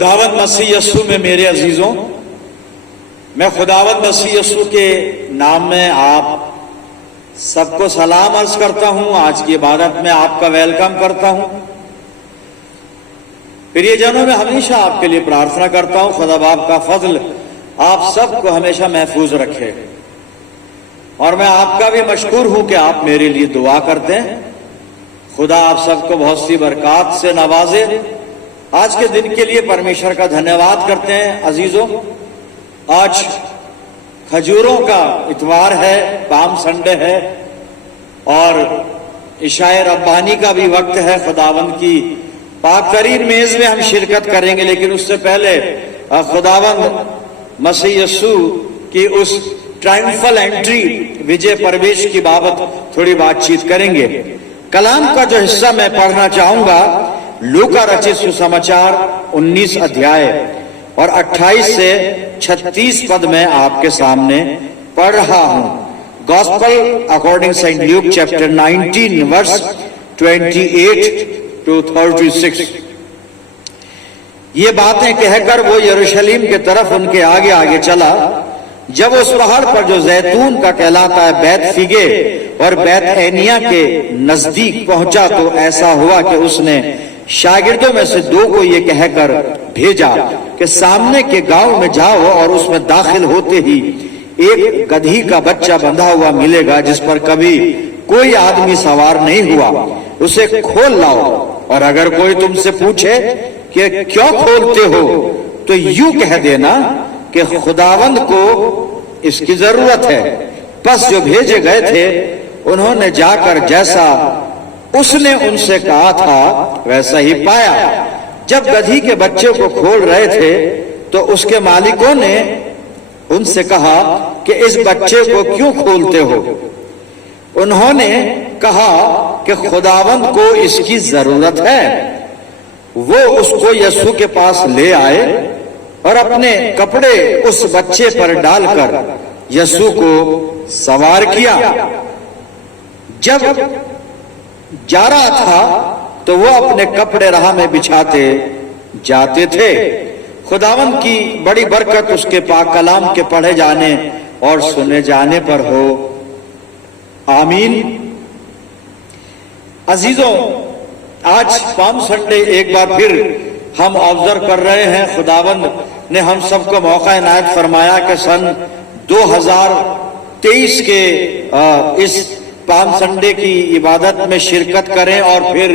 खुदावंद मसीह यस्सु में मेरे अजीजों, मैं खुदावंद मसीह यस्सु के नाम में आप सबको सलाम अर्ज करता हूं। आज की इबादत में आपका वेलकम करता हूं। प्रियजनों, मैं हमेशा आपके लिए प्रार्थना करता हूं, खुदा बाप का फजल आप सबको हमेशा महफूज रखे। और मैं आपका भी मशकूर हूं कि आप मेरे लिए दुआ करते हैं। खुदा आप सबको बहुत सी बरकत से नवाजे। आज के दिन के लिए परमेश्वर का धन्यवाद करते हैं। अजीजों, आज खजूरों का इतवार है, पाम संडे है और इशाए रब्बानी का भी वक्त है। खुदावंद की पाक तरीन मेज में हम शिरकत करेंगे, लेकिन उससे पहले खुदावंद मसीह यस्सु की उस ट्रायम्फल एंट्री, विजय प्रवेश की बाबत थोड़ी बातचीत करेंगे। कलाम का जो हिस्सा मैं पढ़ना चाहूंगा, लूका रचित सुसमाचार 19 अध्याय और 28 से 36 पद में आपके सामने पढ़ रहा हूं। Gospel according saint Luke chapter 19 verse 28 to 36। ये बातें कहकर वो यरूशलेम की तरफ उनके आगे आगे चला। जब उस पहाड़ पर जो जैतून का कहलाता है बैत फिगे और बैत एनिया के नजदीक पहुंचा, तो ऐसा हुआ कि उसने शागिर्दों में से 2 को ये कहकर भेजा कि सामने के गांव में जाओ और उसमें दाखिल होते ही एक गधी का बच्चा बंधा हुआ मिलेगा, जिस पर कभी कोई आदमी सवार नहीं हुआ। उसे खोल लाओ, और अगर कोई तुमसे पूछे कि क्यों खोलते हो, तो यूं कह देना कि खुदावंद को इसकी जरूरत है। बस जो भेजे गए थे उन्होंने जाकर जैसा उसने उनसे कहा था वैसा ही पाया। जब गधी के बच्चे को खोल रहे थे तो उसके मालिकों ने उनसे कहा कि इस बच्चे को क्यों खोलते हो? उन्होंने कहा कि खुदावंद को इसकी जरूरत है। वो उसको यस्सु के पास ले आए और अपने कपड़े उस बच्चे पर डालकर यस्सु को सवार किया। जब जा रहा था तो वो अपने कपड़े राह में बिछाते जाते थे। खुदावंद की बड़ी बरकत उसके पाक कलाम के पढ़े जाने और सुने जाने पर हो, आमीन। अजीजों, आज पाम संडे एक बार फिर हम ऑब्जर्व कर रहे हैं। खुदावंद ने हम सबको मौका इनायत फरमाया कि सन 2023 के इस पाम संडे की इबादत में शिरकत करें और फिर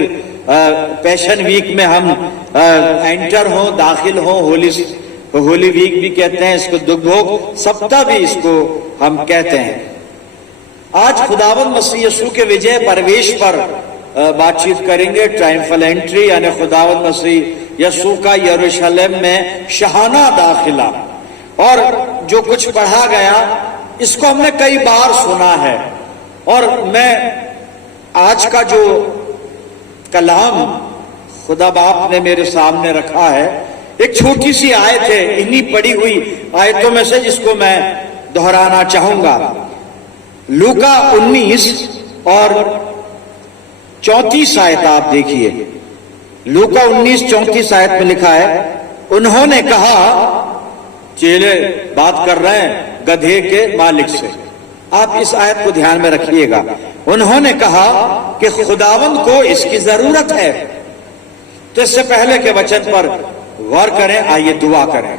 पैशन वीक में हम एंटर हों, दाखिल हों। होली वीक भी कहते हैं इसको, दुग्भोग सप्ताह भी इसको हम कहते हैं। आज खुदावंद मसीह यस्सु के विजय प्रवेश पर बातचीत करेंगे। ट्रायम्फल एंट्री यानी खुदावंद मसीह यस्सु का यरूशलेम में शहाना दाखिला। और जो कुछ पढ़ा गया इसको हमने कई बार सुना है, और मैं आज का जो कलाम खुदा बाप ने मेरे सामने रखा है, एक छोटी सी आयत है इन्हीं पढ़ी हुई आयतों में से, जिसको मैं दोहराना चाहूंगा। लूका 19 और 34 आयत आप देखिए। लूका 19:34 आयत में लिखा है, उन्होंने कहा, चेले बात कर रहे हैं गधे के मालिक से। आप इस आयत को ध्यान में रखिएगा। उन्होंने कहा कि खुदावंद को इसकी जरूरत है। तो इससे पहले के वचन पर गौर करें, आइए दुआ करें।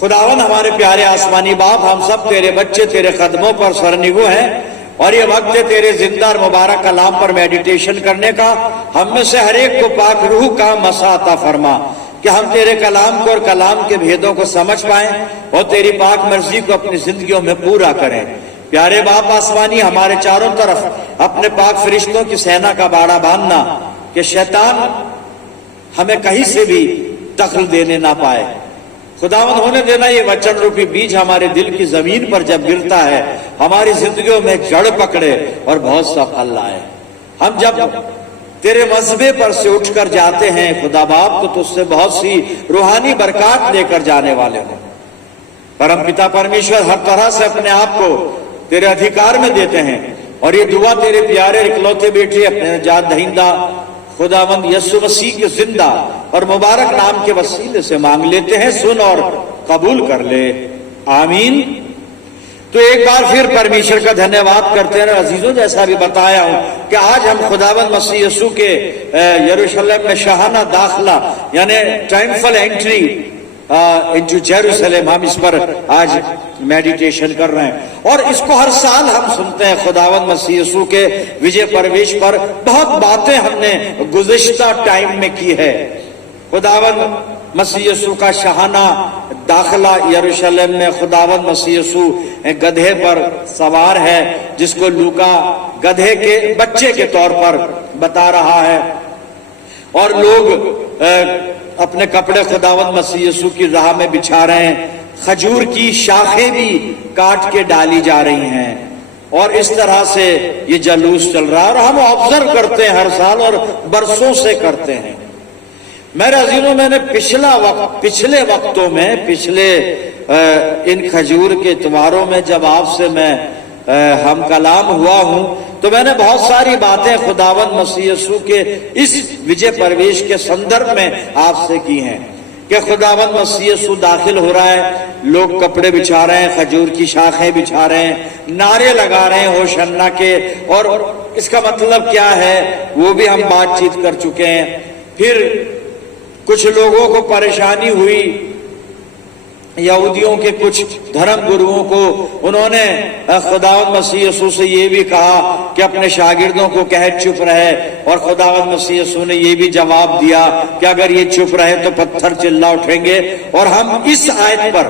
खुदावंद हमारे प्यारे आसमानी बाप, हम सब तेरे बच्चे तेरे कदमों पर सरनिगो हैं, और ये वक्त है तेरे जिंदा और मुबारक कलाम पर मेडिटेशन करने का। हम में से हर एक को पाक रूह का मसा अता फरमा कि हम तेरे कलाम को और कलाम के भेदों को समझ पाएं और तेरी पाक मर्जी को अपनी जिंदगियों में पूरा करें। प्यारे बाप आसमानी, हमारे चारों तरफ अपने पाक फरिश्तों की सेना का बाड़ा बांधना कि शैतान हमें कहीं से भी दखल देने ना पाए। खुदावंद होने देना ये वचन रूपी बीज हमारे दिल की जमीन पर जब गिरता है, हमारी जिंदगियों में जड़ पकड़े और बहुत सा फल लाए। हम जब तेरे मजबे पर से उठकर जाते हैं खुदा बाप, तो तुझसे बहुत सी रूहानी बरकत लेकर जाने वाले हो। परम पिता परमेश्वर हर तरह से अपने आप को तेरे अधिकार में देते हैं, और ये दुआ तेरे प्यारे इकलौते बेटे अपने जात दहिंदा खुदावंद यीशु मसीह के जिंदा और मुबारक नाम के वसीले से मांग लेते हैं, सुन और कबूल कर ले, आमीन। तो एक बार फिर परमेश्वर का धन्यवाद करते हैं। अजीजों, जैसा भी बताया हूं कि आज हम खुदावंद मसीह यीशु के यरूशलेम में शाहाना दाखिला यानी ट्रायम्फल एंट्री इनटू जेरूशलेम, हम इस पर आज मेडिटेशन कर रहे हैं। और इसको हर साल हम सुनते हैं, खुदावंद मसीह यीशु के विजय प्रवेश पर बहुत बातें हमने गुज़िश्ता टाइम में की है। खुदावंद मसीह यीशु का शाहाना दाखिला यरूशलेम में, खुदावंद मसीह यीशु गधे पर सवार है, जिसको लूका गधे के बच्चे के तौर पर बता रहा है। और लोग अपने कपड़े खुदावंद मसीह यीशु की राह में बिछा रहे हैं, खजूर की शाखें भी काट के डाली जा रही हैं, और इस तरह से ये जलूस चल रहा है। और हम ऑब्जर्व करते हैं हर साल और बरसों से करते हैं। मेरे अजीजों, मैंने पिछले वक्तों में, पिछले इन खजूर के त्योहारों में जब आपसे मैं हम कलाम हुआ हूं, तो मैंने बहुत सारी बातें खुदावंद मसीह यीशु के इस विजय प्रवेश के संदर्भ में आपसे की हैं कि खुदावंद मसीह यीशु दाखिल हो रहा है, लोग कपड़े बिछा रहे हैं, खजूर की शाखें बिछा रहे हैं, नारे लगा रहे हैं होशन्ना के, और इसका मतलब क्या है वो भी हम बातचीत कर चुके हैं। फिर कुछ लोगों को परेशानी हुई, यहूदियों के कुछ धर्म गुरुओं को, उन्होंने खुदावंद मसीह यीशु से ये भी कहा कि अपने शागिर्दों को कहे चुप रहे, और खुदावंद मसीह यीशु ने ये भी जवाब दिया कि अगर ये चुप रहे तो पत्थर चिल्ला उठेंगे। और हम इस आयत पर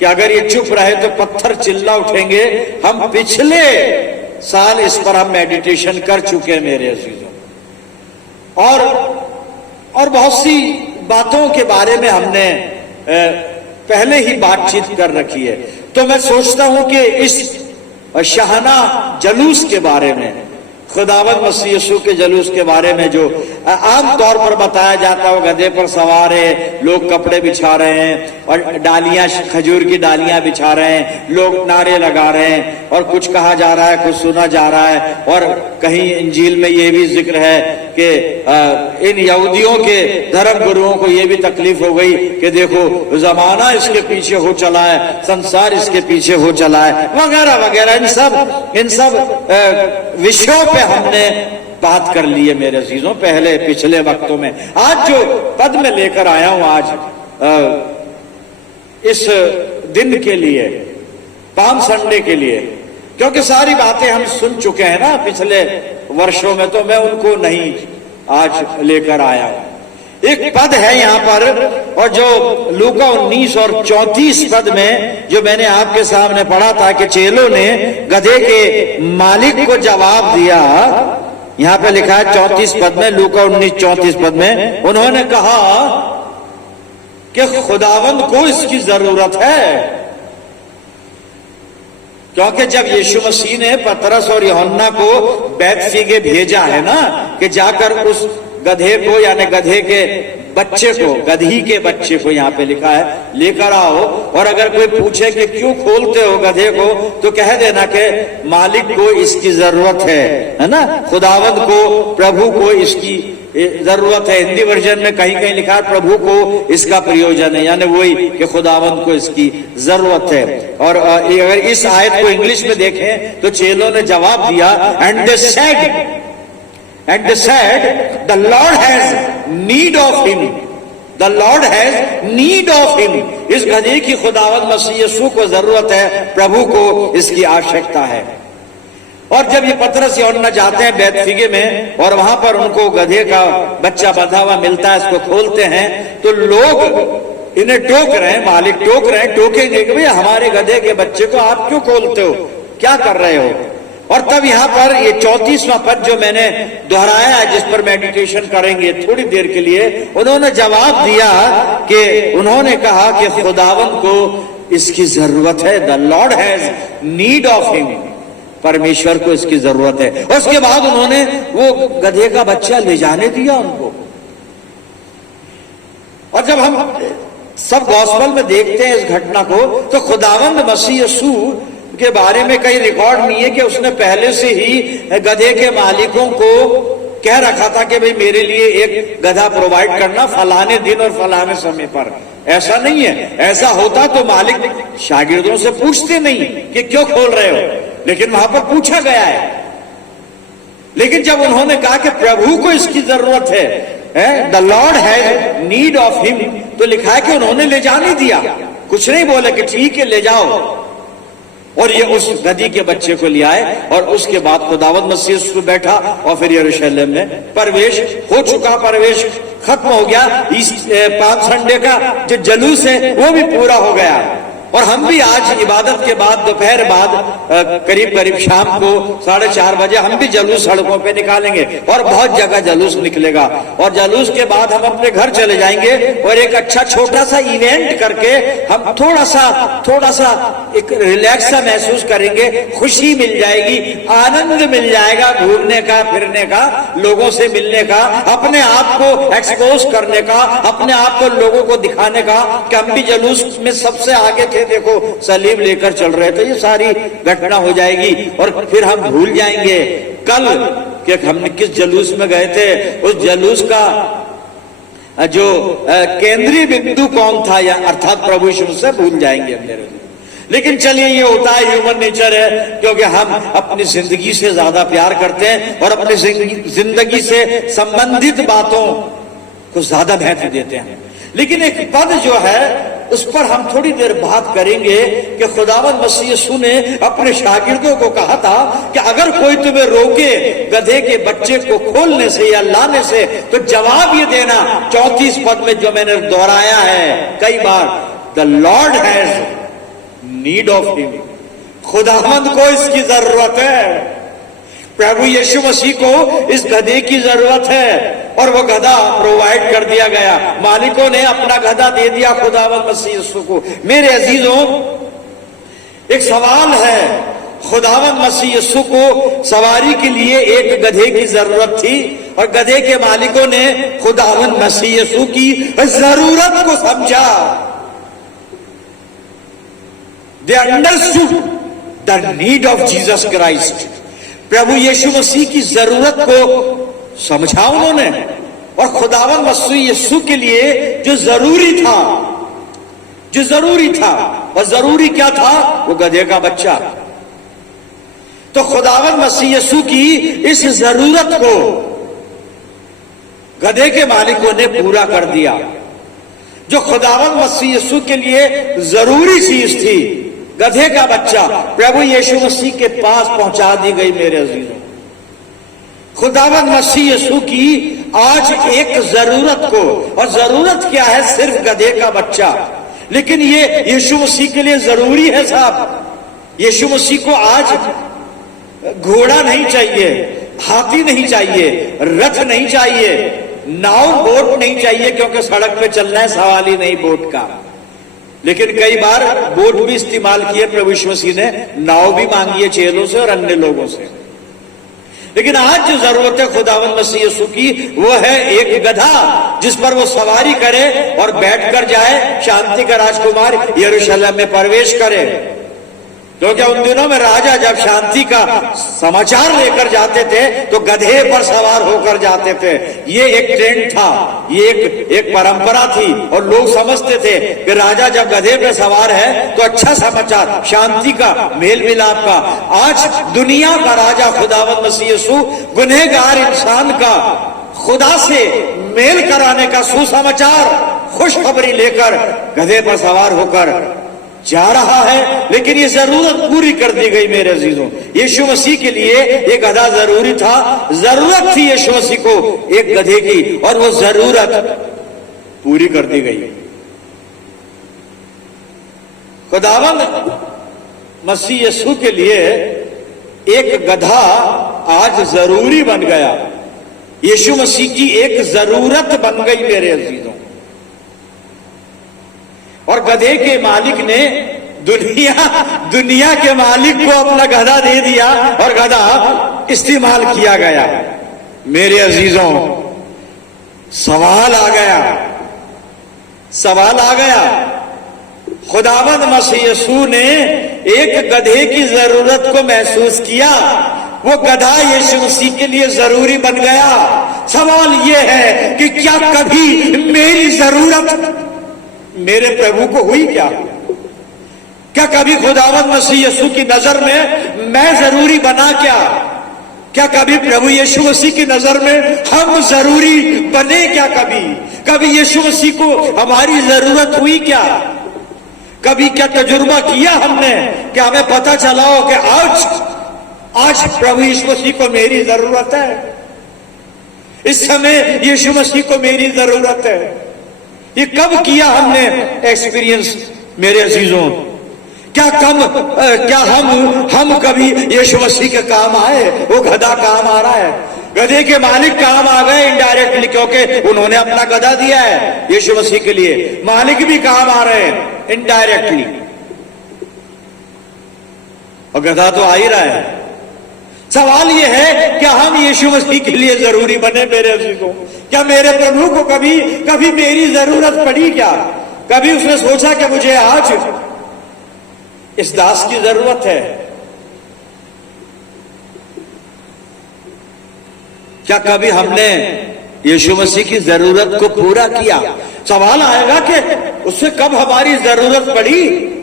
कि अगर ये चुप रहे तो पत्थर चिल्ला उठेंगे, हम पिछले साल इस पर हम मेडिटेशन कर चुके हैं मेरे अजीजों। और बहुत सी बातों के बारे में हमने पहले ही बातचीत कर रखी है। तो मैं सोचता हूं कि इस शाहाना जलूस के बारे में, खुदावंद मसीह यीशु के जलूस के बारे में जो आम तौर पर बताया जाता है, गधे पर सवार है, लोग कपड़े बिछा रहे हैं और डालियां, खजूर की डालियां बिछा रहे हैं, लोग नारे लगा रहे हैं, और कुछ कहा जा रहा है, कुछ सुना जा रहा है। और कहीं इंजील में ये भी जिक्र है कि इन यहूदियों के धर्म गुरुओं को ये भी तकलीफ हो गई कि देखो जमाना इसके पीछे हो चला है, संसार इसके पीछे हो चला है, वगैरह वगैरह। इन सब विषयों पे हमने बात कर ली है मेरे अजीजों पहले पिछले वक्तों में। आज जो पद में लेकर आया हूं, आज इस दिन के लिए, पाम संडे के लिए, क्योंकि सारी बातें हम सुन चुके हैं ना पिछले वर्षों में, तो मैं उनको नहीं आज लेकर आया हूं। एक पद है यहाँ पर, और जो लूका 19 और 34 पद में जो मैंने आपके सामने पढ़ा था कि चेलों ने गधे के मालिक को जवाब दिया। यहाँ पे लिखा है 34 पद में, लूका 19:34 पद में, उन्होंने कहा कि खुदावंद को इसकी जरूरत है। क्योंकि जब यीशु मसीह ने पतरस और यूहन्ना को बैतफीगे भेजा है ना, कि जाकर उस गधे को, यानी गधे के बच्चे को, गधी के बच्चे को यहाँ पे लिखा है, लेकर आओ, और अगर कोई पूछे कि क्यों खोलते हो गधे को, तो कह देना कि मालिक को इसकी जरूरत है ना, खुदावंद को, प्रभु को इसकी जरूरत है। हिंदी वर्जन में कहीं कहीं लिखा है प्रभु को इसका प्रयोजन है, यानी वही कि खुदावंद को इसकी जरूरत है। और अगर इस आयत को इंग्लिश में देखें तो चेलों ने जवाब दिया, and they said the Lord has need of him, the Lord has need of him। इस गधे की खुदावंद मसीह यीशु को जरूरत है, प्रभु को इसकी आवश्यकता है। और जब ये पतरस यूहन्ना जाते हैं बैतफीगे में, और वहां पर उनको गधे का बच्चा बंधा हुआ मिलता है, इसको खोलते हैं, तो लोग इन्हें टोक रहे हैं, मालिक टोक रहे हैं, टोकेंगे कि भैया हमारे गधे के बच्चे को आप क्यों खोलते हो, क्या कर रहे हो। और तब यहाँ पर ये 34वां पद जो मैंने दोहराया है, जिस पर मेडिटेशन करेंगे थोड़ी देर के लिए, उन्होंने जवाब दिया कि उन्होंने कहा कि खुदावंद को इसकी जरूरत है, the lord has need of him, परमेश्वर को इसकी जरूरत है। और उसके बाद उन्होंने वो गधे का बच्चा ले जाने दिया उनको। और जब हम सब गॉस्पेल में देखते हैं इस घटना को, तो खुदावंद मसीह यीशु के बारे में कहीं रिकॉर्ड नहीं है कि उसने पहले से ही गधे के मालिकों को कह रखा था कि भाई मेरे लिए एक गधा प्रोवाइड करना फलाने दिन और फलाने समय पर। ऐसा नहीं है। ऐसा होता तो मालिक शागिर्दों से पूछते नहीं कि क्यों खोल रहे हो, लेकिन वहां पर पूछा गया है। लेकिन जब उन्होंने कहा कि प्रभु को इसकी जरूरत है, the lord has need of him, तो लिखा है कि उन्होंने ले जाने दिया, कुछ नहीं बोले कि ठीक है ले जाओ। और ये उस गधी के बच्चे को ले आए और उसके बाद खुदावंद मसीह यीशु बैठा और फिर यरूशलेम में प्रवेश हो चुका। प्रवेश खत्म हो गया। इस पाम संडे का जो जलूस है वो भी पूरा हो गया। और हम भी आज इबादत के बाद दोपहर बाद करीब करीब शाम को 4:30 बजे हम भी जलूस सड़कों पे निकालेंगे और बहुत जगह जलूस निकलेगा। और जलूस के बाद हम अपने घर चले जाएंगे और एक अच्छा छोटा सा इवेंट करके हम थोड़ा सा एक रिलैक्स सा महसूस करेंगे, खुशी मिल जाएगी, आनंद मिल जाएगा, घूमने का, फिरने का, लोगों से मिलने का, अपने आप को एक्सपोज करने का, अपने आप को लोगों को दिखाने का कि हम भी जलूस में सबसे आगे थे, देखो सलीब लेकर चल रहे थे। ये सारी घटना हो जाएगी और फिर हम भूल जाएंगे कल कि हमने किस जलूस में गए थे। उस जलूस का जो केंद्रीय बिंदु कौन था, या अर्थात प्रभु यीशु से भूल जाएंगे मेरे। लेकिन चलिए ये होता है, ह्यूमन नेचर है, क्योंकि हम अपनी जिंदगी से ज्यादा प्यार करते हैं और अपनी जिंदगी से संबंधित बातों को ज्यादा महत्व देते हैं। लेकिन एक पद जो है उस पर हम थोड़ी देर बात करेंगे कि खुदावंद मसीह यीशु ने अपने शागिर्दों को कहा था कि अगर कोई तुम्हें रोके गधे के बच्चे को खोलने से या लाने से, तो जवाब ये देना 34 पद में जो मैंने दोहराया है कई बार, the lord has need of him. खुदावंद को इसकी जरूरत है। प्रभु यीशु मसीह को इस गधे की जरूरत है और वो गधा प्रोवाइड कर दिया गया। मालिकों ने अपना गधा दे दिया खुदावंद मसीह यीशु को। मेरे अजीजों, एक सवाल है, खुदावंद मसीह यीशु को सवारी के लिए एक गधे की जरूरत थी और गधे के मालिकों ने खुदावंद मसीह यीशु की जरूरत को समझा। They understood the need of Jesus Christ. प्रभु यीशु मसीह की जरूरत को समझा उन्होंने और खुदावंद मसीह यीशु के लिए जो जरूरी था और जरूरी क्या था, वो गधे का बच्चा। तो खुदावंद मसीह यीशु की इस जरूरत को गधे के मालिकों ने पूरा कर दिया। जो खुदावंद मसीह यीशु के लिए जरूरी चीज थी, गधे का बच्चा, प्रभु यीशु मसीह के पास पहुंचा दी गई। मेरे अजीजों, खुदावंद मसीह यीशु की आज एक जरूरत को, और जरूरत क्या है, सिर्फ गधे का बच्चा, लेकिन ये यीशु मसीह के लिए जरूरी है साहब। यीशु मसीह को आज घोड़ा नहीं चाहिए, हाथी नहीं चाहिए, रथ नहीं चाहिए, नाव बोट नहीं चाहिए, क्योंकि सड़क पे चलना है, सवाल ही नहीं बोट का। लेकिन कई बार बोट भी इस्तेमाल किए प्रभु यीशु मसीह ने, नाव भी मांगी है चेलों से और अन्य लोगों से। लेकिन आज जो जरूरत है खुदावंद मसीह यीशु की, वो है एक गधा जिस पर वो सवारी करे और बैठकर जाए, शांति का राजकुमार यरूशलेम में प्रवेश करे। क्योंकि उन दिनों में राजा जब शांति का समाचार लेकर जाते थे तो गधे पर सवार होकर जाते थे। ये एक ट्रेंड था, ये एक परंपरा थी और लोग समझते थे कि राजा जब गधे पे सवार है तो अच्छा समाचार, शांति का, मेल मिलाप का। आज दुनिया का राजा खुदावंद मसीह यीशु गुनहगार इंसान का खुदा से मेल कराने का सुसमाचार, खुशखबरी लेकर गधे पर सवार होकर जा रहा है। लेकिन ये जरूरत पूरी कर दी गई मेरे अजीजों। यीशु मसीह के लिए एक गधा जरूरी था, जरूरत थी यीशु मसीह को एक गधे की, और वो जरूरत पूरी कर दी गई। खुदावंद मसीह यीशु के लिए एक गधा आज जरूरी बन गया, यीशु मसीह की एक जरूरत बन गई मेरे अजीजों। और गधे के मालिक ने दुनिया के मालिक को अपना गधा दे दिया और गधा इस्तेमाल किया गया। मेरे अजीजों, सवाल आ गया। खुदावंद मसीह यीशु ने एक गधे की जरूरत को महसूस किया वो गधा यीशु मसीह के लिए जरूरी बन गया। सवाल ये है कि क्या कभी मेरी जरूरत मेरे प्रभु को हुई? क्या कभी खुदावंद मसीह यीशु की नजर में मैं जरूरी बना? क्या कभी प्रभु यीशु मसीह की नजर में हम जरूरी बने? कभी यीशु मसीह को हमारी जरूरत हुई? कभी क्या तजुर्बा किया हमने कि हमें पता चला हो कि आज प्रभु यीशु मसीह को मेरी जरूरत है, इस समय यीशु मसीह को मेरी जरूरत है? ये कब किया हमने एक्सपीरियंस मेरे अजीजों? क्या हम कभी यीशु मसीह के काम आए? वो गधा काम आ रहा है, गधे के मालिक काम आ गए इनडायरेक्टली, क्योंकि उन्होंने अपना गधा दिया है यीशु मसीह के लिए। मालिक भी काम आ रहे हैं इनडायरेक्टली, और गधा तो आ ही रहा है। सवाल यह है, क्या हम यीशु मसीह के लिए जरूरी बने मेरे अजीजों? क्या मेरे प्रभु को कभी मेरी जरूरत पड़ी? कभी उसने सोचा कि मुझे आज इस दास की जरूरत है? क्या कभी हमने यीशु मसीह की जरूरत को पूरा किया? सवाल आएगा कि उससे कब हमारी जरूरत पड़ी,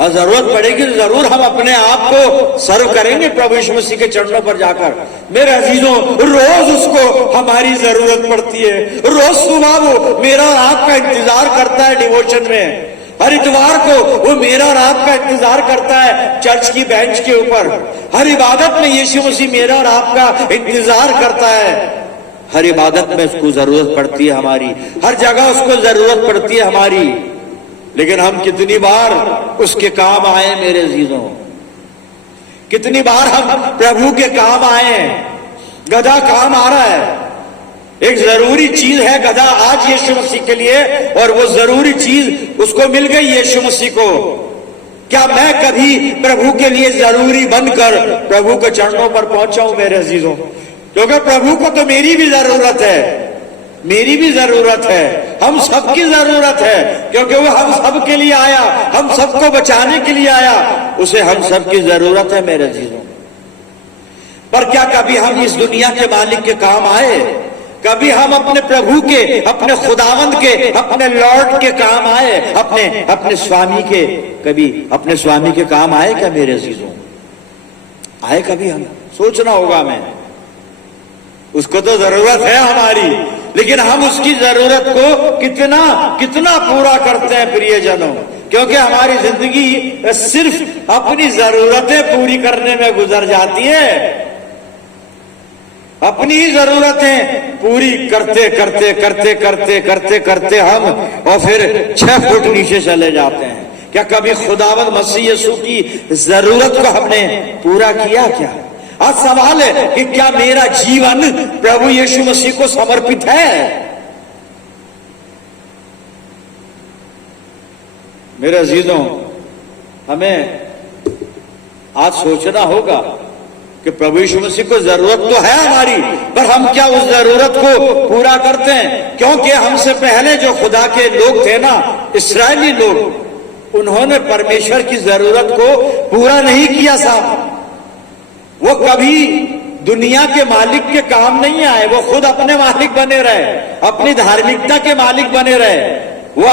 और जरूरत पड़ेगी तो जरूर हम अपने आप को सर्व करेंगे प्रभु यीशु मसीह के चरणों पर जाकर। मेरे अजीजों, रोज उसको हमारी जरूरत पड़ती है। रोज सुबह वो मेरा और आपका इंतजार करता है डिवोशन में। हर इतवार को वो मेरा और आपका इंतजार करता है चर्च की बेंच के ऊपर। हर इबादत में यीशु मसीह मेरा और आपका इंतजार करता है। हर इबादत में उसको जरूरत पड़ती है हमारी, हर जगह उसको जरूरत पड़ती है हमारी। लेकिन हम कितनी बार उसके काम आए मेरे अजीजों? कितनी बार हम प्रभु के काम आए? गधा काम आ रहा है, एक जरूरी चीज है गधा आज यीशु मसीह के लिए, और वो जरूरी चीज उसको मिल गई यीशु मसीह को। क्या मैं कभी प्रभु के लिए जरूरी बनकर प्रभु के चरणों पर पहुंचा हूं मेरे अजीजों? क्योंकि प्रभु को तो मेरी भी जरूरत है, मेरी भी जरूरत है, हम सबकी जरूरत है, क्योंकि वो हम सब के लिए आया, हम सबको बचाने के लिए आया। उसे हम सबकी जरूरत है मेरे अजीजों। पर क्या कभी हम इस दुनिया के मालिक के काम आए? कभी हम अपने प्रभु के, अपने खुदावंद के, अपने लॉर्ड के काम आए? अपने स्वामी के, कभी अपने स्वामी के काम आए क्या मेरे अजीजों? आए कभी? हम सोचना होगा हमें। उसको तो जरूरत है हमारी, लेकिन हम उसकी जरूरत को कितना पूरा करते हैं प्रियजनों? क्योंकि हमारी जिंदगी सिर्फ अपनी जरूरतें पूरी करने में गुजर जाती है। अपनी ही जरूरतें पूरी करते हम और फिर 6 फुट नीचे चले जाते हैं। क्या कभी खुदावंद मसीह यीशु की जरूरत को हमने पूरा किया? आज सवाल है कि क्या मेरा जीवन प्रभु यीशु मसीह को समर्पित है? मेरे अजीजों, हमें आज सोचना होगा कि प्रभु यीशु मसीह को जरूरत तो है हमारी, पर हम क्या उस जरूरत को पूरा करते हैं? क्योंकि हमसे पहले जो खुदा के लोग थे ना, इस्राएली लोग, उन्होंने परमेश्वर की जरूरत को पूरा नहीं किया साहब। वो कभी दुनिया के मालिक के काम नहीं आए, वो खुद अपने मालिक बने रहे, अपनी धार्मिकता के मालिक बने रहे, वो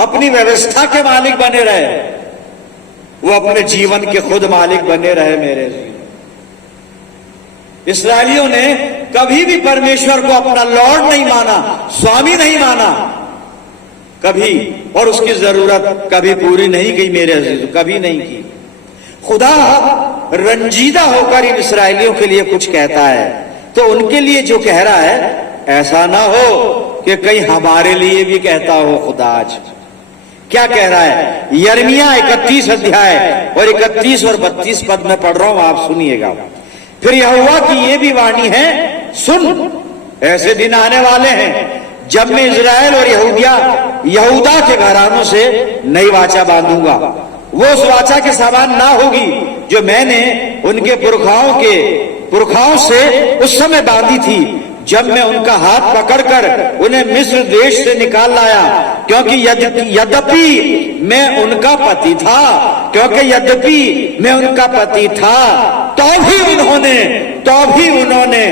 अपनी व्यवस्था के मालिक बने रहे, वो अपने जीवन के खुद मालिक बने रहे मेरे। इस्राएलियों ने कभी भी परमेश्वर को अपना लॉर्ड नहीं माना, स्वामी नहीं माना कभी, और उसकी जरूरत कभी पूरी नहीं की मेरे अजीज, कभी नहीं की। खुदा रंजीदा होकर इन इस्राएलियों के लिए कुछ कहता है, तो उनके लिए जो कह रहा है ऐसा ना हो कि कहीं हमारे लिए भी कहता हो खुदा। आज क्या कह रहा है? यिर्मयाह 31 अध्याय और 31 और 32 पद में पढ़ रहा हूं, आप सुनिएगा। फिर यहोवा की ये भी वाणी है, सुन, ऐसे दिन आने वाले हैं जब मैं इजराइल और यहूदा के घरानों से नई वाचा बांधूंगा। वो उस वाचा के समान ना होगी जो मैंने उनके पुरखाओं से उस समय बांधी थी, जब मैं उनका हाथ पकड़कर उन्हें मिस्र देश से निकाल लाया। क्योंकि यद्यपि मैं उनका पति था, तो भी उन्होंने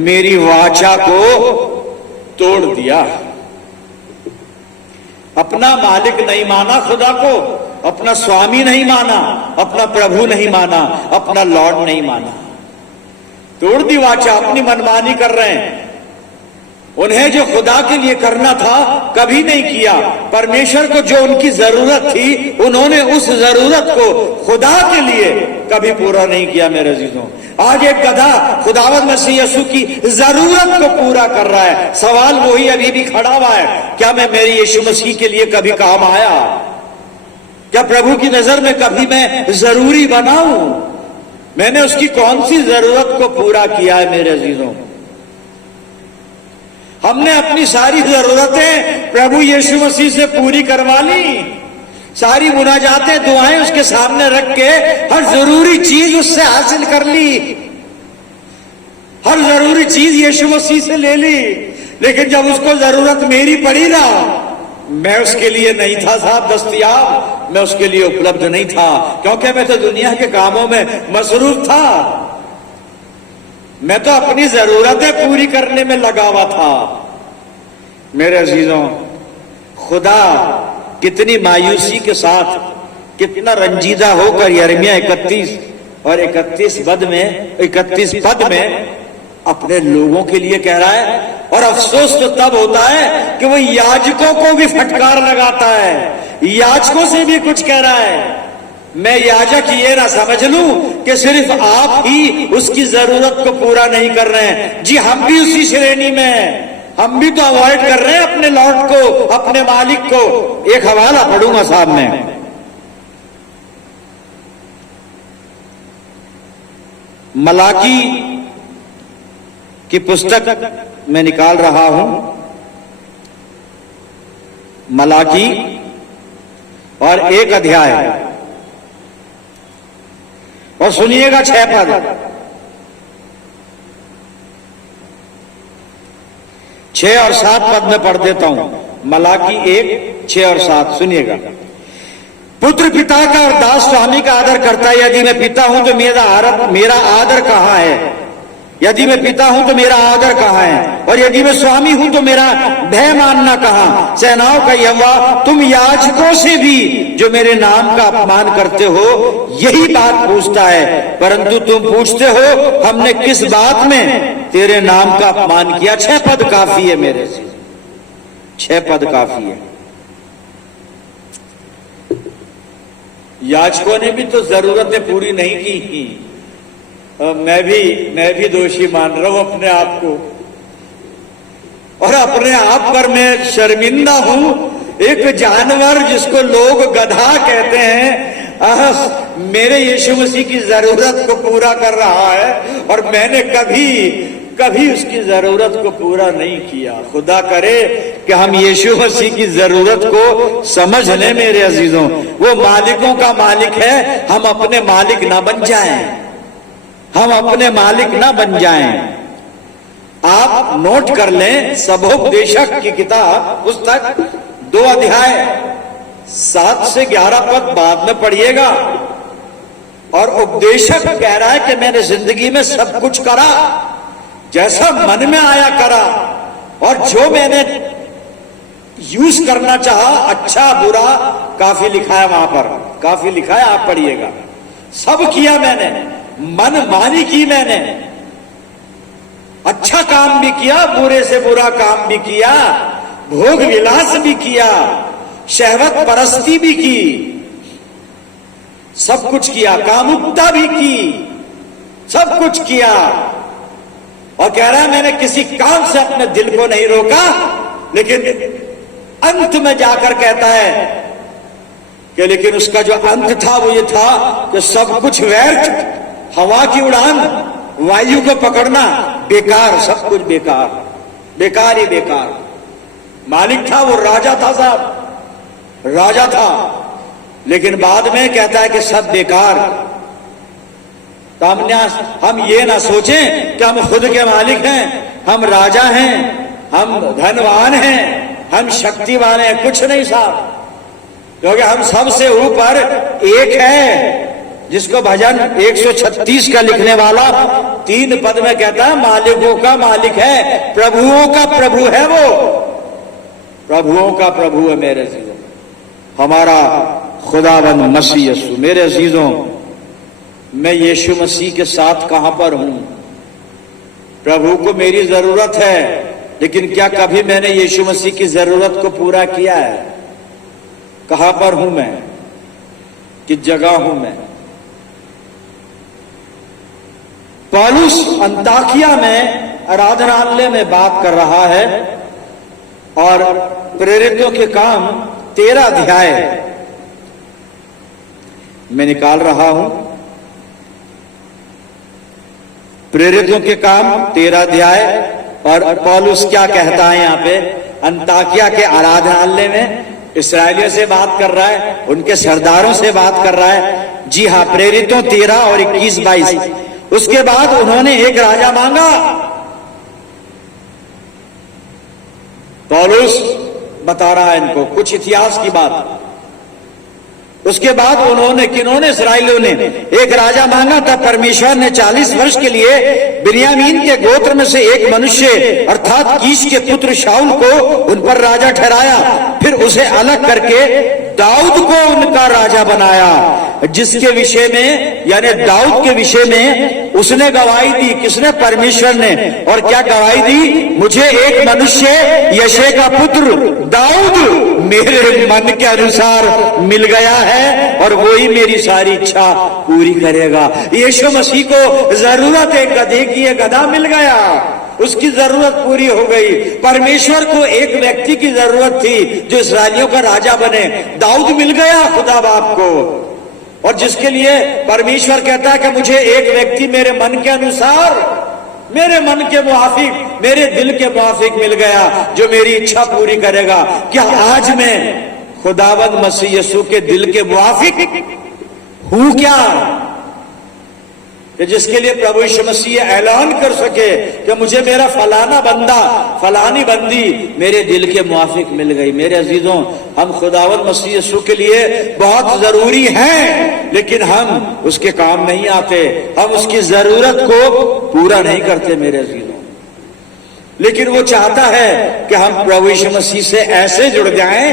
मेरी वाचा को तोड़ दिया। अपना मालिक नहीं माना खुदा को, अपना स्वामी नहीं माना, अपना प्रभु नहीं माना, अपना लॉर्ड नहीं माना, तोड़ दी वाचा, अपनी मनमानी कर रहे हैं। उन्हें जो खुदा के लिए करना था कभी नहीं किया। परमेश्वर को जो उनकी जरूरत थी उन्होंने उस जरूरत को खुदा के लिए कभी पूरा नहीं किया। मेरे अजीजों, आज एक गधा खुदावंद मसीह यीशु की जरूरत को पूरा कर रहा है। सवाल वही अभी भी खड़ा हुआ है, क्या मैं मेरी यीशु मसीह के लिए कभी काम आया? क्या प्रभु की नजर में कभी मैं जरूरी बना हूं? मैंने उसकी कौन सी जरूरत को पूरा किया है? मेरे अजीजों, हमने अपनी सारी जरूरतें प्रभु यीशु मसीह से पूरी करवा ली। सारी मुनाजातें दुआएं उसके सामने रख के हर जरूरी चीज उससे हासिल कर ली, हर जरूरी चीज यीशु मसीह से ले ली। लेकिन जब उसको जरूरत मेरी पड़ी ना, मैं उसके लिए नहीं था साहब दस्तयाब, मैं उसके लिए उपलब्ध नहीं था, क्योंकि मैं तो दुनिया के कामों में मसरूफ था। मैं तो अपनी जरूरतें पूरी करने में लगा हुआ था। मेरे अजीजों, खुदा कितनी मायूसी के साथ, कितना रंजीदा होकर यिर्मयाह 31 और 31 पद में अपने लोगों के लिए कह रहा है। और अफसोस तो तब होता है कि वो याजकों को भी फटकार लगाता है, याजकों से भी कुछ कह रहा है। मैं याजक ये ना समझ लूं कि सिर्फ आप ही उसकी जरूरत को पूरा नहीं कर रहे हैं। जी, हम भी उसी श्रेणी में हैं, हम भी तो अवॉइड कर रहे हैं अपने लॉर्ड को, अपने मालिक को। एक हवाला पढ़ूंगा साहब मैं, मलाकी की पुस्तक मैं निकाल रहा हूं, मलाकी और 1 अध्याय, और सुनिएगा 6 पद। 6 और 7 पद में पढ़ देता हूं। मलाकी 1, 6 और 7 सुनिएगा। पुत्र पिता का और दास स्वामी का आदर करता है। यदि मैं पिता हूं तो मेरा आदर कहां है? यदि मैं पिता हूं तो मेरा आदर कहां है? और यदि मैं स्वामी हूं तो मेरा भय मानना कहां? सेनाओं का यहोवा, तुम याजकों से भी जो मेरे नाम का अपमान करते हो यही बात पूछता है, परंतु तुम पूछते हो हमने किस बात में तेरे नाम का अपमान किया? 6 पद काफी है मेरे से, 6 पद काफी है। याजकों ने भी तो जरूरतें पूरी नहीं की। मैं भी दोषी मान रहा हूं अपने आप को, और अपने आप पर मैं शर्मिंदा हूं। एक जानवर जिसको लोग गधा कहते हैं, मेरे यीशु मसीह की जरूरत को पूरा कर रहा है, और मैंने कभी उसकी जरूरत को पूरा नहीं किया। खुदा करे कि हम यीशु मसीह की जरूरत को समझ लें। मेरे अजीजों, वो मालिकों का मालिक है, हम अपने मालिक ना बन जाएं, हम अपने मालिक ना बन जाएं। आप नोट कर लें, सबोपदेशक की किताब पुस्तक 2 अध्याय 7 से 11 पद बाद में पढ़िएगा। और उपदेशक कह रहा है कि मैंने जिंदगी में सब कुछ करा, जैसा मन में आया करा, और जो मैंने यूज करना चाहा, अच्छा बुरा काफी लिखा है वहां पर, काफी लिखा है, आप पढ़िएगा। सब किया मैंने, मन मानी की मैंने, अच्छा काम भी किया, बुरे से बुरा काम भी किया, भोग विलास भी किया, शहवत परस्ती भी की, सब कुछ किया, कामुकता भी की, सब कुछ किया। और कह रहा है मैंने किसी काम से अपने दिल को नहीं रोका। लेकिन अंत में जाकर कहता है कि लेकिन उसका जो अंत था वो ये था कि सब कुछ व्यर्थ, हवा की उड़ान, वायु को पकड़ना, बेकार, सब कुछ बेकार, बेकार ही बेकार। मालिक था, वो राजा था साहब, राजा था, लेकिन बाद में कहता है कि सब बेकार। तो हम ये ना सोचें कि हम खुद के मालिक हैं, हम राजा हैं, हम धनवान हैं, हम शक्तिवान हैं। कुछ नहीं साहब, क्योंकि हम सबसे ऊपर एक है, जिसको भजन 136 का लिखने वाला 3 पद में कहता है मालिकों का मालिक है, प्रभुओं का प्रभु है वो, प्रभुओं का प्रभु है मेरे अजीजों, हमारा खुदावंद मसीह यीशु। मेरे अजीजों, मैं यीशु मसीह के साथ कहां पर हूं? प्रभु को मेरी जरूरत है, लेकिन क्या कभी मैंने यीशु मसीह की जरूरत को पूरा किया है? कहां पर हूं मैं? किस जगह हूं मैं? पौलुस अंताकिया में आराधनालय में बात कर रहा है और प्रेरितों के काम 13 अध्याय मैं निकाल रहा हूं। प्रेरितों के काम 13 अध्याय, और पौलुस क्या कहता है यहाँ पे? अंताकिया के आराधनालय में इस्राएलियों से बात कर रहा है, उनके सरदारों से बात कर रहा है। जी हाँ, प्रेरितों 13 और 21-22। उसके बाद उन्होंने एक राजा मांगा। पौलुस बता रहा है इनको कुछ इतिहास की बात। उसके बाद उन्होंने, किन्होंने? इस्राएलियों ने एक राजा मांगा। तब परमेश्वर ने 40 वर्ष के लिए बिन्यामीन के गोत्र में से एक मनुष्य अर्थात कीश के पुत्र शाऊल को उन पर राजा ठहराया। फिर उसे अलग करके दाऊद को उनका राजा बनाया, जिसके विषय में, यानी दाऊद के विषय में उसने गवाही दी। किसने? परमेश्वर ने। और क्या गवाही दी? मुझे एक मनुष्य यशे का पुत्र दाऊद मेरे मन के अनुसार मिल गया है और वो ही मेरी सारी इच्छा पूरी करेगा। यीशु मसीह को जरूरत एक गधे की, एक गधा मिल गया, उसकी जरूरत पूरी हो गई। परमेश्वर को एक व्यक्ति की जरूरत थी जो इस्राएलियों का राजा बने, दाऊद मिल गया खुदा बाप को। और जिसके लिए परमेश्वर कहता है कि मुझे एक व्यक्ति मेरे मन के अनुसार, मेरे मन के मुआफिक, मेरे दिल के मुआफिक मिल गया जो मेरी इच्छा पूरी करेगा। क्या आज मैं खुदावंद मसीह यीशु के दिल के मुआफिक हूं क्या? कि जिसके लिए प्रभु यीशु मसीह ऐलान कर सके कि मुझे मेरा फलाना बंदा, फलानी बंदी मेरे दिल के मुआफिक मिल गई। मेरे अजीजों, हम खुदावंद मसीह यीशु के लिए बहुत जरूरी हैं, लेकिन हम उसके काम नहीं आते, हम उसकी जरूरत को पूरा नहीं करते मेरे अजीजों। लेकिन वो चाहता है कि हम प्रभु यीशु मसीह से ऐसे जुड़ जाएं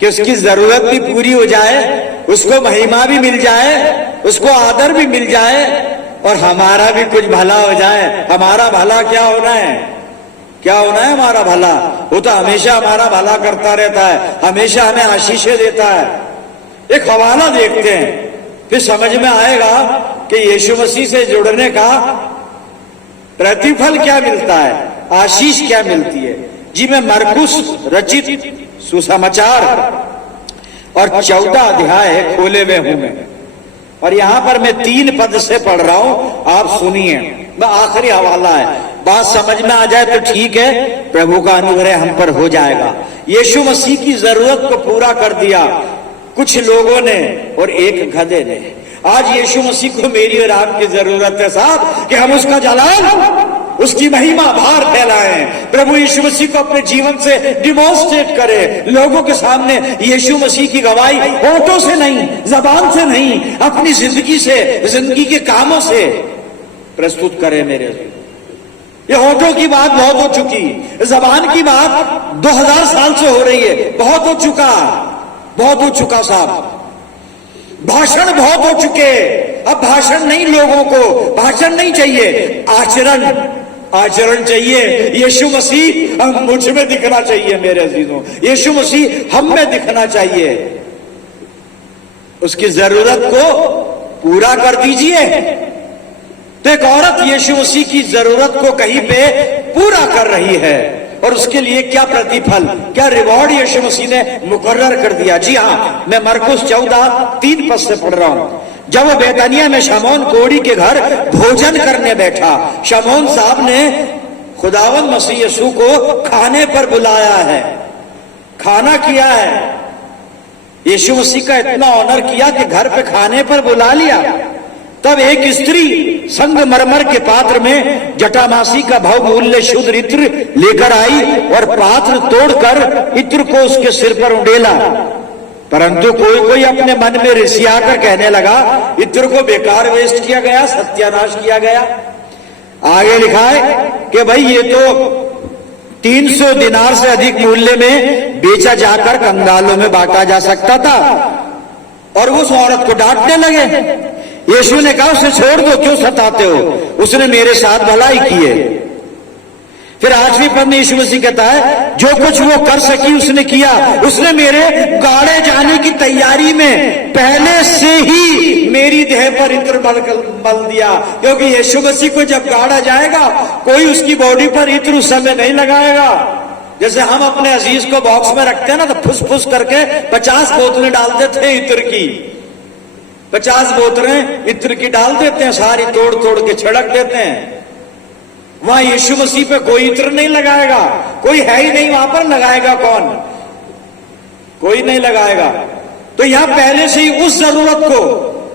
कि उसकी जरूरत भी पूरी हो जाए, उसको महिमा भी मिल जाए, उसको आदर भी मिल जाए और हमारा भी कुछ भला हो जाए। हमारा भला क्या होना है? क्या होना है हमारा भला? वो तो हमेशा हमारा भला करता रहता है, हमेशा हमें आशीषें देता है। एक हवाला देखते हैं, फिर समझ में आएगा कि यीशु मसीह से जुड़ने का प्रतिफल क्या मिलता है, आशीष क्या मिलती है। जी, मैं मरकुस रचित सुसमाचार और 14 अध्याय खोले हुए हूं मैं, और यहां पर मैं 3 पद से पढ़ रहा हूं, आप सुनिए। मैं आखिरी हवाला है, बात समझ में आ जाए तो ठीक है, प्रभु का अनुग्रह हम पर हो जाएगा। यीशु मसीह की जरूरत को पूरा कर दिया कुछ लोगों ने और एक गधे ने। आज यीशु मसीह को मेरी और आपकी जरूरत है साहब कि हम उसका जलाल, उसकी महिमा बाहर फैलाएं। प्रभु यीशु मसीह को अपने जीवन से डिमॉन्स्ट्रेट करें, लोगों के सामने यीशु मसीह की गवाही होठों से नहीं, जबान से नहीं, अपनी जिंदगी से, जिंदगी के कामों से प्रस्तुत करें। मेरे ये होठों की बात बहुत हो चुकी, जबान की बात 2000 साल से हो रही है, बहुत हो चुका, बहुत हो चुका साहब। भाषण बहुत हो चुके, अब भाषण नहीं, लोगों को भाषण नहीं चाहिए, आचरण, आचरण चाहिए। यीशु मसीह मुझ में दिखना चाहिए मेरे अजीजों, यीशु मसीह हम में दिखना चाहिए। उसकी जरूरत को पूरा कर दीजिए। तो एक औरत यीशु मसीह की जरूरत को कहीं पे पूरा कर रही है, और उसके लिए क्या प्रतिफल, क्या रिवॉर्ड यीशु मसीह ने मुकर्रर कर दिया। जी हाँ, मैं मरकुस 14:3 पद से पढ़ रहा हूं। जब वो बेतानिया में शमौन कोढ़ी के घर भोजन करने बैठा, शमौन साहब ने खुदावंद मसीह यीशु को खाने पर बुलाया है, खाना किया है। यीशु मसीह का इतना ऑनर किया कि घर पे खाने पर बुला लिया। तब एक स्त्री संगमरमर के पात्र में जटामासी का बहुमूल्य शुद्ध इत्र लेकर आई और पात्र तोड़कर इत्र को उसके सिर पर उंडेला। परंतु कोई कोई अपने मन में ऋषिया कर कहने लगा इत्र को बेकार वेस्ट किया गया, सत्यानाश किया गया। आगे लिखा है कि भाई ये तो 300 दिनार से अधिक मूल्य में बेचा जाकर कंगालों में बांटा जा सकता था। और उस औरत को डांटने लगे। यीशु ने कहा उसे छोड़ दो, क्यों सताते हो, उसने मेरे साथ भलाई की है। फिर 8वें पद में यीशु मसीह कहता है जो कुछ वो कर सकी उसने किया, उसने मेरे गाड़े जाने की तैयारी में पहले से ही मेरी देह पर इत्र मल दिया। क्योंकि यीशु मसीह को जब गाड़ा जाएगा कोई उसकी बॉडी पर इत्र उस समय नहीं लगाएगा। जैसे हम अपने अजीज को बॉक्स में रखते हैं ना, तो फुस फुस करके 50 बोतलें डालते थे इत्र की, 50 बोतलें इत्र की डाल देते हैं, सारी तोड़ तोड़ के छिड़क देते हैं। वहां यीशु मसीह पे कोई इत्र नहीं लगाएगा, कोई है ही नहीं वहां पर, लगाएगा कौन, कोई नहीं लगाएगा। तो यहां पहले से ही उस जरूरत को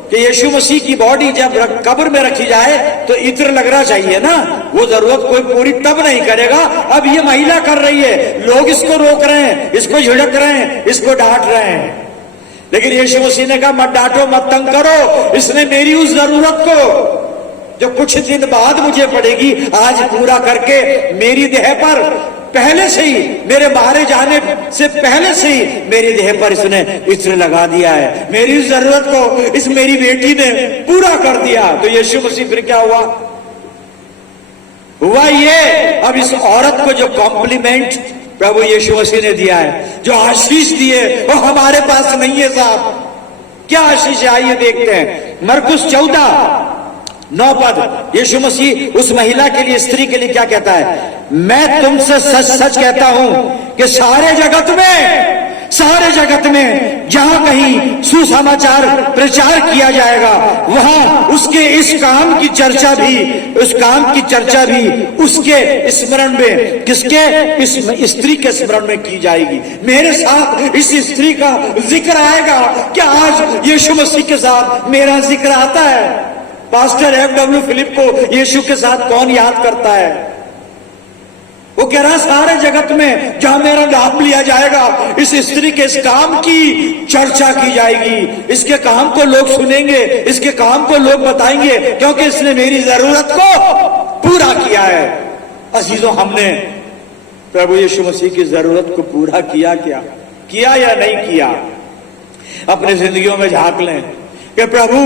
कि यीशु मसीह की बॉडी जब कब्र में रखी जाए तो इत्र लगना चाहिए ना, वो जरूरत कोई पूरी तब नहीं करेगा। अब ये महिला कर रही है, लोग इसको रोक रहे हैं, इसको झिड़क रहे हैं, इसको डांट रहे हैं, लेकिन यीशु मसीह ने कहा मत डांटो, मत तंग करो। इसने मेरी उस जरूरत को जो कुछ दिन बाद मुझे पड़ेगी आज पूरा करके मेरी देह पर पहले से ही, मेरे मारे जाने से पहले से ही मेरी देह पर इसने इत्र लगा दिया है। मेरी जरूरत को इस मेरी बेटी ने पूरा कर दिया। तो यीशु मसीह फिर क्या हुआ ये, अब इस औरत को जो कॉम्प्लीमेंट प्रभु यीशु मसीह ने दिया है, जो आशीष दिए, वो हमारे पास नहीं है साहब। क्या आशीष है आइए देखते हैं। मरकुस 14:9 पद, यीशु मसीह उस महिला के लिए, स्त्री के लिए क्या कहता है, मैं तुमसे सच सच कहता हूं कि सारे जगत में जहां कहीं सुसमाचार प्रचार किया जाएगा वहां उसके इस काम की चर्चा भी उसके स्मरण में, किसके, इस स्त्री के स्मरण में की जाएगी। मेरे साथ इस स्त्री का जिक्र आएगा। क्या आज यीशु मसीह के साथ मेरा जिक्र आता है? Pastor F.W. फिलिप को यीशु के साथ कौन याद करता है? वो कह रहा सारे जगत में जहां मेरा नाम लिया जाएगा इस स्त्री के इस काम की चर्चा की जाएगी, इसके काम को लोग सुनेंगे, इसके काम को लोग बताएंगे, क्योंकि इसने मेरी जरूरत को पूरा किया है। अजीजों, हमने प्रभु यीशु मसीह की जरूरत को पूरा किया या नहीं किया? अपनी जिंदगियों में झांक लें कि प्रभु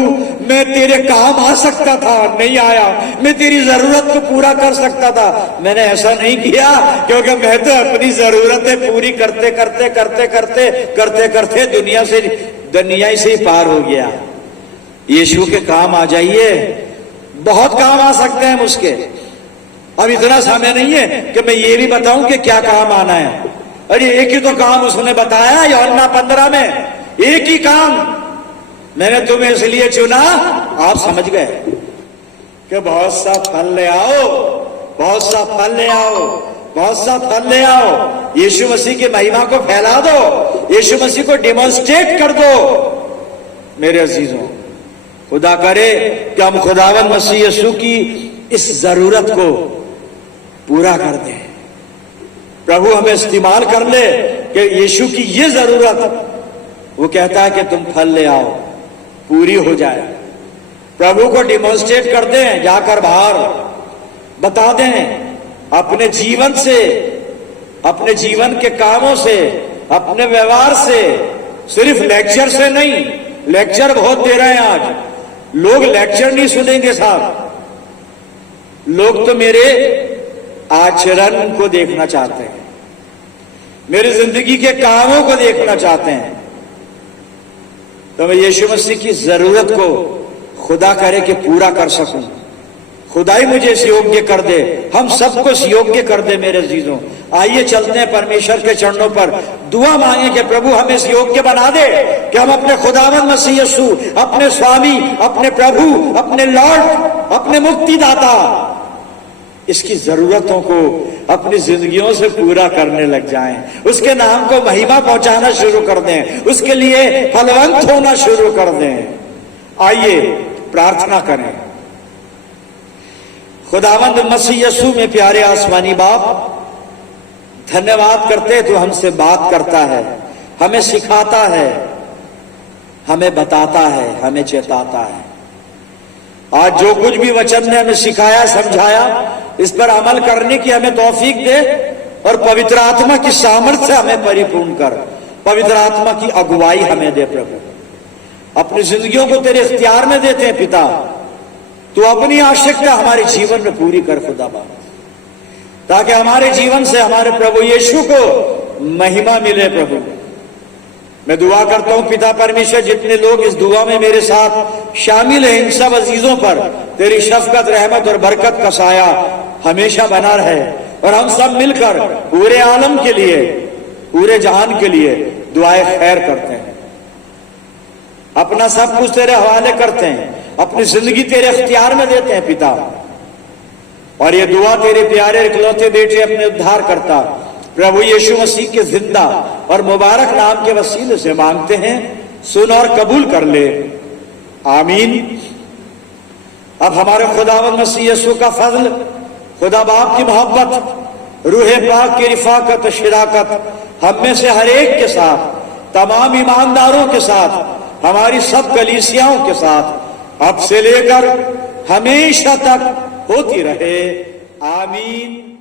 मैं तेरे काम आ सकता था, नहीं आया। मैं तेरी जरूरत को पूरा कर सकता था, मैंने ऐसा नहीं किया, क्योंकि मैं तो अपनी जरूरतें पूरी करते दुनिया से ही पार हो गया। यीशु के काम आ जाइए, बहुत काम आ सकते हैं उसके। अब इतना समय नहीं है कि मैं ये भी बताऊं कि क्या काम आना है। अरे एक ही तो काम उसने बताया यूहन्ना 15 में, एक ही काम, मैंने तुम्हें इसलिए चुना, आप समझ गए कि बहुत सा फल ले आओ, बहुत सा फल ले आओ, बहुत सा फल ले आओ। यीशु मसीह की महिमा को फैला दो, यीशु मसीह को डेमोन्स्ट्रेट कर दो। मेरे अजीजों, खुदा करे कि हम खुदावंद मसीह यीशु की इस जरूरत को पूरा कर दें। प्रभु हमें इस्तेमाल कर ले कि यीशु की ये जरूरत, वो कहता है कि तुम फल ले आओ, पूरी हो जाए। प्रभु को डिमॉन्स्ट्रेट कर दें, जाकर बाहर बता दें अपने जीवन से, अपने जीवन के कामों से, अपने व्यवहार से, सिर्फ लेक्चर से नहीं। लेक्चर बहुत दे रहे हैं आज लोग, लेक्चर नहीं सुनेंगे साहब, लोग तो मेरे आचरण को देखना चाहते हैं, मेरी जिंदगी के कामों को देखना चाहते हैं। तो मैं यीशु मसीह की जरूरत को खुदा करे कि पूरा कर सकूं, खुदा ही मुझे इस योग्य कर दे, हम सबको इस योग्य कर दे। मेरे अजीजों, आइए चलते हैं परमेश्वर के चरणों पर, दुआ मांगे कि प्रभु हमें इस योग्य बना दे कि हम अपने खुदावंद मसीह यीशु, अपने स्वामी, अपने प्रभु, अपने लॉर्ड, अपने मुक्तिदाता, इसकी जरूरतों को अपनी जिंदगियों से पूरा करने लग जाएं, उसके नाम को महिमा पहुंचाना शुरू कर दें, उसके लिए फलवंत होना शुरू कर दें। आइए प्रार्थना करें। खुदावंद मसीह यीशु में प्यारे आसमानी बाप, धन्यवाद करते तू हमसे बात करता है, हमें सिखाता है, हमें बताता है, हमें चेताता है। आज जो कुछ भी वचन ने हमें सिखाया, समझाया, इस पर अमल करने की हमें तौफीक दे और पवित्र आत्मा की सामर्थ्य हमें परिपूर्ण कर, पवित्र आत्मा की अगुवाई हमें दे। प्रभु, अपनी जिंदगियों को तेरे इख्तियार में देते हैं पिता, तू अपनी आवश्यकता हमारे जीवन में पूरी कर खुदाबंद, ताकि हमारे जीवन से हमारे प्रभु यीशु को महिमा मिले। प्रभु, मैं दुआ करता हूं पिता परमेश्वर, जितने लोग इस दुआ में मेरे साथ शामिल हैं, इन सब अजीजों पर तेरी शफकत, रहमत और बरकत का साया हमेशा बना रहे और हम सब मिलकर पूरे आलम के लिए, पूरे जहान के लिए दुआएं खैर करते हैं। अपना सब कुछ तेरे हवाले करते हैं, अपनी जिंदगी तेरे इख्तियार में देते हैं पिता, और ये दुआ तेरे प्यारे इकलौते बेटे अपने उद्धार करता प्रभु यीशु मसीह के जिंदा और मुबारक नाम के वसीले से मांगते हैं। सुन और कबूल कर ले, आमीन। अब हमारे खुदावंद मसीह यीशु का फजल, खुदा बाप की मोहब्बत, रूह पाक की रिफाकत, शिराकत हम में से हर एक के साथ, तमाम ईमानदारों के साथ, हमारी सब कलीसियाओं के साथ अब से लेकर हमेशा तक होती रहे, आमीन।